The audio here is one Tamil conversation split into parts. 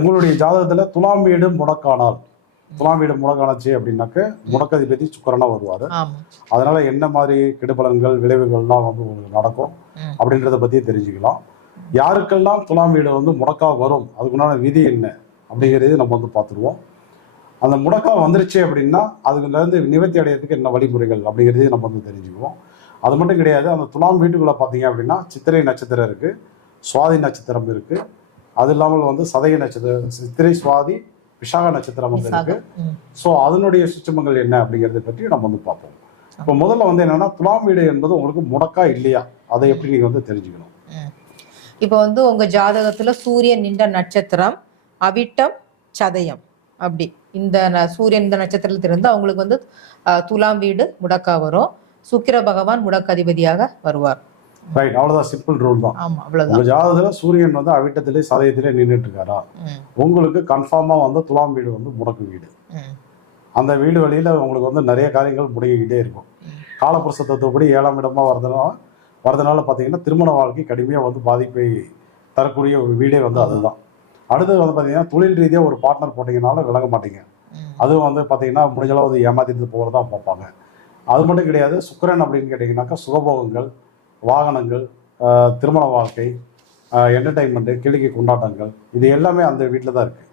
உங்களுடைய ஜாதகத்துல துலாம் வீடு முடக்கானால் துலாம் வீடு முடக்கானச்சு அப்படின்னாக்க முடக்கதிபதி சுக்கரனா வருவாரு. அதனால என்ன மாதிரி கெடுபலன்கள் விளைவுகள்லாம் வந்து உங்களுக்கு நடக்கும். அப்படின்றத பத்தி தெரிஞ்சுக்கலாம். யாருக்கெல்லாம் துலாம் வீடு வந்து முடக்கா வரும் அதுக்குண்டான விதி என்ன அப்படிங்கிறது நம்ம வந்து பார்த்துருவோம். அந்த முடக்கா வந்துருச்சு அப்படின்னா அதுல இருந்து நிவர்த்தி அடையிறதுக்கு என்ன வழிமுறைகள் அப்படிங்கிறதையும் நம்ம வந்து தெரிஞ்சுக்குவோம். அது மட்டும் கிடையாது அந்த துலாம் வீட்டுக்குள்ள பார்த்தீங்க அப்படின்னா சித்திரை நட்சத்திரம் இருக்கு சுவாதி நட்சத்திரம் இருக்கு அது இல்லாமல் வந்து சதய நட்சத்திரம் சித்திரை சுவாதி விஷாக நட்சத்திரம் வந்து இருக்கு. ஸோ அதனுடைய சுச்சமங்கள் என்ன அப்படிங்கிறத பற்றி நம்ம வந்து பார்ப்போம். இப்போ முதல்ல வந்து என்னன்னா துலாம் வீடு என்பது உங்களுக்கு முடக்கா இல்லையா? அதை எப்படி நீங்க வந்து தெரிஞ்சுக்கணும். இப்போ வந்து உங்க ஜாதகத்துல சூரியன் நின்ற நட்சத்திரம் அவிட்டம் சதயம். அப்படி. இந்த சூரியன் இந்த நட்சத்திரத்தில் இருந்து அவங்களுக்கு வந்து துலாம் வீடு முடக்கா வரும். சுக்கிர பகவான் முடக்கதிபதியாக வருவார். ரைட் அவ்வளவுதான் சிம்பிள் ரூல் தான். ஆமா அவ்வளவுதான். உங்க ஜாதகத்துல சூரியன் வந்து அவிட்டத்திலே சதயத்திலே நின்றுட்டு இருக்காரா உங்களுக்கு கன்ஃபார்மா வந்து துலாம் வீடு வந்து முடக்கு வீடு. அந்த வீடு வழியில உங்களுக்கு வந்து நிறைய காரியங்கள் முடங்கிக்கிட்டே இருக்கும். காலப்புருஷ தத்துவப்படி ஏழாம் இடமா வரதுனால வரதுனால பார்த்தீங்கன்னா திருமண வாழ்க்கை கடுமையாக வந்து பாதிப்பை தரக்கூடிய ஒரு வீடே வந்து அதுதான். அடுத்தது வந்து பார்த்தீங்கன்னா தொழில் ரீதியாக ஒரு பார்ட்னர் போட்டிங்கனாலும் விளங்க மாட்டீங்க. அதுவும் வந்து பார்த்தீங்கன்னா முடிஞ்சளவு ஏமாத்திட்டு போகிறதா பார்ப்பாங்க. அது மட்டும் கிடையாது சுக்கிரன் அப்படின்னு கேட்டிங்கனாக்கா சுகபோகங்கள் வாகனங்கள் திருமண வாழ்க்கை என்டர்டைன்மெண்ட்டு கிளிக்கு கொண்டாட்டங்கள் இது எல்லாமே அந்த வீட்டில் தான் இருக்குது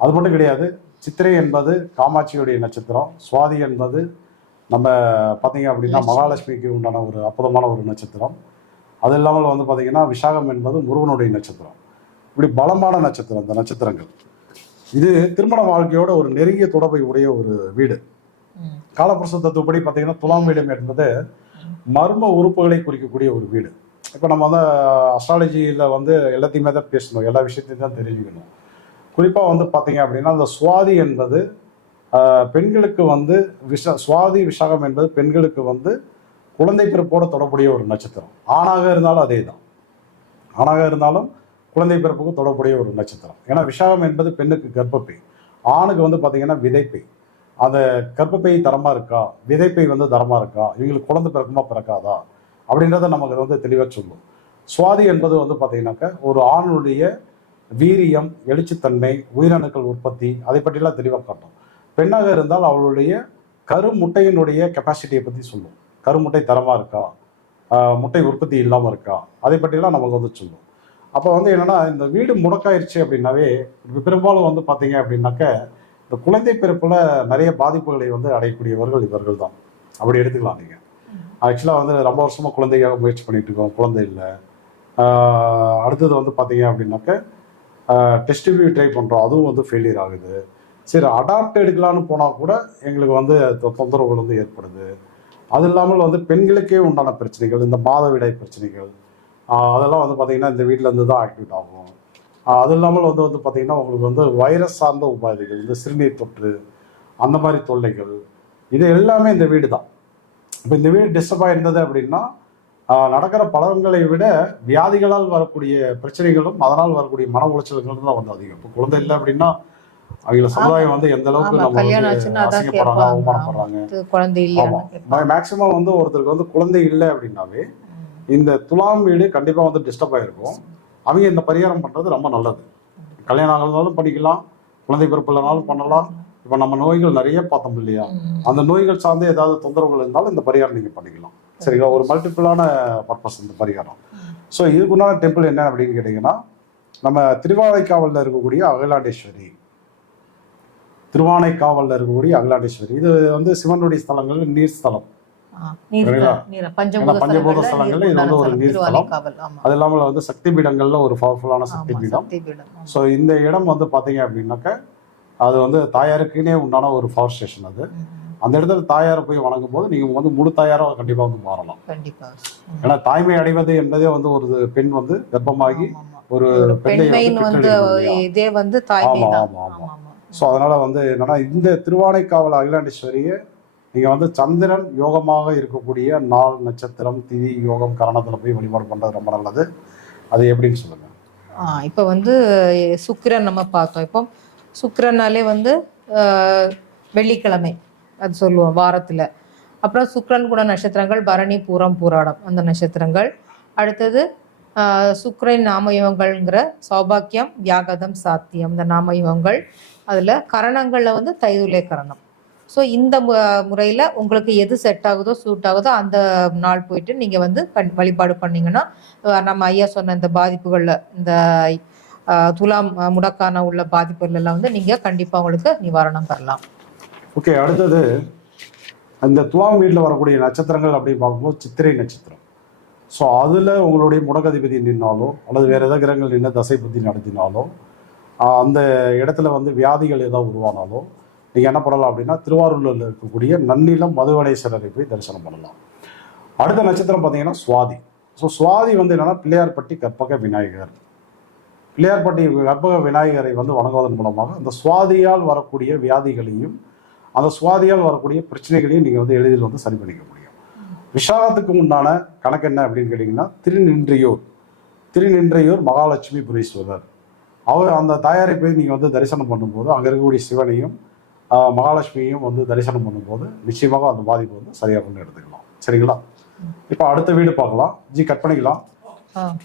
அது மட்டும் கிடையாது சித்திரை என்பது காமாட்சியுடைய நட்சத்திரம் சுவாதி என்பது நம்ம பார்த்தீங்க அப்படின்னா லட்சுமி. மகாலட்சுமிக்கு உண்டான ஒரு அற்புதமான ஒரு நட்சத்திரம். அது இல்லாமல் வந்து பார்த்தீங்கன்னா விஷாகம் என்பது முருகனுடைய நட்சத்திரம். இப்படி பலமான நட்சத்திரம் இந்த நட்சத்திரங்கள். இது திருமண வாழ்க்கையோட ஒரு நெருங்கிய தொடர்பை உடைய ஒரு வீடு. தத்துவப்படி பார்த்தீங்கன்னா துலாம் வீடு என்பது மர்ம உறுப்புகளை குறிக்கக்கூடிய ஒரு வீடு. இப்போ நம்ம வந்து அஸ்ட்ராலஜியில் வந்து எல்லாத்தையுமே தான் பேசணும். எல்லா விஷயத்தையும் தான் தெரிஞ்சுக்கணும். குறிப்பாக வந்து பார்த்தீங்க அப்படின்னா அந்த சுவாதி என்பது பெண்களுக்கு வந்து விஷ சுவாதி விஷாகம் என்பது பெண்களுக்கு வந்து குழந்தை பிறப்போட தொடர்புடைய ஒரு நட்சத்திரம். ஆணாக இருந்தாலும் அதே தான் ஆணாக இருந்தாலும் குழந்தை பிறப்புக்கு தொடர்புடைய ஒரு நட்சத்திரம். ஏன்னா விஷாகம் என்பது பெண்ணுக்கு கர்ப்பப்பை. ஆணுக்கு வந்து பார்த்தீங்கன்னா விதைப்பை. அந்த கர்ப்பப்பை தரமாக இருக்கா? விதைப்பை வந்து தரமாக இருக்கா? இவங்களுக்கு குழந்தை பிறக்குமா பிறக்காதா? அப்படின்றத நமக்கு வந்து தெளிவாக சொல்லும் சுவாதி என்பது வந்து பார்த்தீங்கன்னாக்க ஒரு ஆணுடைய வீரியம் எழுச்சித்தன்மை உயிரணுக்கள் உற்பத்தி அதை பற்றிலாம் தெளிவாக காட்டும். பெண்ணாக இருந்தால் அவளுடைய கருமுட்டையினுடைய கெப்பாசிட்டியை பற்றி சொல்லும் கருமுட்டை தரமாக இருக்கா? முட்டை உற்பத்தி இல்லாமல் இருக்கா? அதை பற்றிலாம் நமக்கு வந்து சொல்லும் அப்போ வந்து என்னன்னா இந்த வீடு முடக்காயிருச்சு அப்படின்னாவே பெரும்பாலும் வந்து பார்த்தீங்க அப்படின்னாக்க இந்த குழந்தை பிறப்புல நிறைய பாதிப்புகளை வந்து அடையக்கூடியவர்கள் இவர்கள் தான் அப்படி எடுத்துக்கலாம் நீங்கள் ஆக்சுவலாக வந்து ரொம்ப வருஷமாக குழந்தைக்காக முயற்சி பண்ணிட்டு இருக்கோம். குழந்தை இல்லை. அடுத்தது வந்து பார்த்தீங்க அப்படின்னாக்க டெஸ்ட் ட்ரை பண்ணுறோம் அதுவும் வந்து ஃபெயிலியர் ஆகுது. சரி அடாப்ட் எடுக்கலான்னு போனால் கூட எங்களுக்கு வந்து தொ- தொந்தரவுகள் வந்து ஏற்படுது. அது இல்லாமல் வந்து பெண்களுக்கே உண்டான பிரச்சனைகள் இந்த மாதவிடாய் பிரச்சனைகள் அதெல்லாம் வந்து பார்த்தீங்கன்னா இந்த வீட்டில் இருந்து தான் ஆக்டிவேட் ஆகும். அது இல்லாமல் வந்து வந்து பார்த்தீங்கன்னா உங்களுக்கு வந்து வைரஸ் சார்ந்த உபாதைகள் இந்த சிறுநீர் தொற்று அந்த மாதிரி தொல்லைகள் இது எல்லாமே இந்த வீடு தான். இப்போ இந்த வீடு டிஸ்டர்ப் ஆயிருந்தது அப்படின்னா நடக்கிற பலன்களை விட வியாதிகளால் வரக்கூடிய பிரச்சனைகளும் அதனால் வரக்கூடிய மன உளைச்சல்கள் தான் வந்து அதிகம். இப்போ குழந்தை இல்லை அப்படின்னா அவங்கள சமுதாயம் வந்து எந்த அளவுக்கு நம்ம அசிங்கப்படுறாங்க அவமானப்படுறாங்க. மேக்சிமம் வந்து ஒருத்தருக்கு வந்து குழந்தை இல்லை அப்படின்னாவே. இந்த துலாம் வீடு கண்டிப்பாக வந்து டிஸ்டர்ப் ஆயிருக்கும். அவங்க இந்த பரிகாரம் பண்ணுறது ரொம்ப நல்லது. கல்யாணம் ஆகிறதாலும் பண்ணிக்கலாம் குழந்தை பிறப்பு இல்லைனாலும் பண்ணலாம். இப்போ நம்ம நோய்கள் நிறைய பார்த்தோம் இல்லையா. அந்த நோய்கள் சார்ந்து ஏதாவது தொந்தரவுகள் இருந்தாலும் இந்த பரிகாரம் நீங்கள் பண்ணிக்கலாம். சரிங்களா? ஒரு மல்டிபிளான பர்பஸ் இந்த பரிகாரம். ஸோ இதுக்குண்டான டெம்பிள் என்ன அப்படின்னு கேட்டிங்கன்னா நம்ம திருவானைக்காவலில் இருக்கக்கூடிய அகிலாண்டேஸ்வரி. திருவானைக்காவலில் இருக்கக்கூடிய அகிலாண்டேஸ்வரி. இது வந்து சிவனுடைய ஸ்தலங்கள் நீர் ஸ்தலம். பஞ்சபூத ஸ்தலங்கள்ல இது வந்து ஒரு நீர் நீர் ஸ்தலம். திருவானைக்காவல். ஆமா. அது இல்லாமல் வந்து சக்தி பீடங்கள்ல ஒரு பவர்ஃபுல்லான சக்தி பீடம். ஸோ இந்த இடம் வந்து பார்த்தீங்க அப்படின்னாக்க அது வந்து தாயாருக்குன்னே உண்டான ஒரு பவர் ஸ்டேஷன் அது அந்த இடத்துல தாயாரை போய் வணங்கும் போது நீங்கள் வந்து முழு தாயாராக கண்டிப்பாக வந்து மாறலாம். ஏன்னா தாய்மை அடைவது என்பதே வந்து ஒரு பெண் வந்து கர்ப்பமாகி. ஒரு பெண்ணை வந்து? இதே வந்து ஆமா. ஆமா, ஆமா. ஸோ அதனால வந்து என்னன்னா இந்த திருவானைக்காவல் அகிலாண்டேஸ்வரியை நீங்க வந்து சந்திரன் யோகமாக இருக்கக்கூடிய நாள் நட்சத்திரம் திதி யோகம் கரணத்துல போய் வழிபாடு பண்றது ரொம்ப நல்லது. அது எப்படின்னு சொல்லுங்க. இப்போ இப்ப வந்து சுக்கிரன் நம்ம பார்த்தோம். இப்போ சுக்கிரனாலே வந்து வெள்ளிக்கிழமை அது சொல்லுவோம் வாரத்துல. அப்புறம் சுக்ரன் கூட நட்சத்திரங்கள் பரணி பூரம் பூராடம் அந்த நட்சத்திரங்கள். அடுத்தது சுக்ரன் நாமயுகங்கள்ங்கிற சௌபாக்கியம் வியாகதம் சாத்தியம் இந்த நாமயுகங்கள் அதில் கரணங்களில் வந்து தைதுலே கரணம். ஸோ இந்த மு முறையில் உங்களுக்கு எது செட் ஆகுதோ சூட் ஆகுதோ அந்த நாள் போயிட்டு நீங்கள் வந்து கண் வழிபாடு பண்ணீங்கன்னா நம்ம ஐயா சொன்ன இந்த பாதிப்புகளில் இந்த துலாம் முடக்கான உள்ள பாதிப்புகள் எல்லாம் வந்து நீங்கள் கண்டிப்பாக உங்களுக்கு நிவாரணம் பெறலாம் ஓகே அடுத்தது அந்த துலாம் வீட்டில் வரக்கூடிய நட்சத்திரங்கள் அப்படின்னு பார்க்கும்போது சித்திரை நட்சத்திரம். ஸோ அதில் உங்களுடைய முடக்கதிபதி நின்னாலோ அல்லது வேறு ஏதாவது கிரகங்கள் நின்று தசை புத்தி நடத்தினாலோ அந்த இடத்துல வந்து வியாதிகள் ஏதாவது உருவானாலோ நீங்கள் என்ன பண்ணலாம் அப்படின்னா திருவாரூரில் இருக்கக்கூடிய நன்னிலம் மதுவனேஸ்வரரை போய் தரிசனம் பண்ணலாம். அடுத்த நட்சத்திரம் பார்த்தீங்கன்னா சுவாதி. ஸோ சுவாதி வந்து என்னன்னா பிள்ளையார்பட்டி கற்பக விநாயகர். பிள்ளையார்பட்டி கற்பக விநாயகரை வந்து வணங்குவதன் மூலமாக அந்த சுவாதியால் வரக்கூடிய வியாதிகளையும் அந்த சுவாதியால் வரக்கூடிய பிரச்சனைகளையும் நீங்கள் வந்து எளிதில் வந்து சரி பண்ணிக்க முடியும். விஷாகத்துக்கு உண்டான கணக்கு என்ன அப்படின்னு கேட்டிங்கன்னா திருநின்றையூர். திருநின்றையூர் மகாலட்சுமி புரீஸ்வரர். அவர் அந்த தாயாரை போய் நீங்கள் வந்து தரிசனம் பண்ணும்போது அங்கே இருக்கக்கூடிய சிவனையும் மகாலட்சுமியும் வந்து தரிசனம் பண்ணும்போது நிச்சயமாக அந்த பாதிப்பு வந்து சரியாகும்னு எடுத்துக்கலாம். சரிங்களா? இப்போ அடுத்த வீடு பார்க்கலாம். ஜி கட் பண்ணிக்கலாம். ஆ.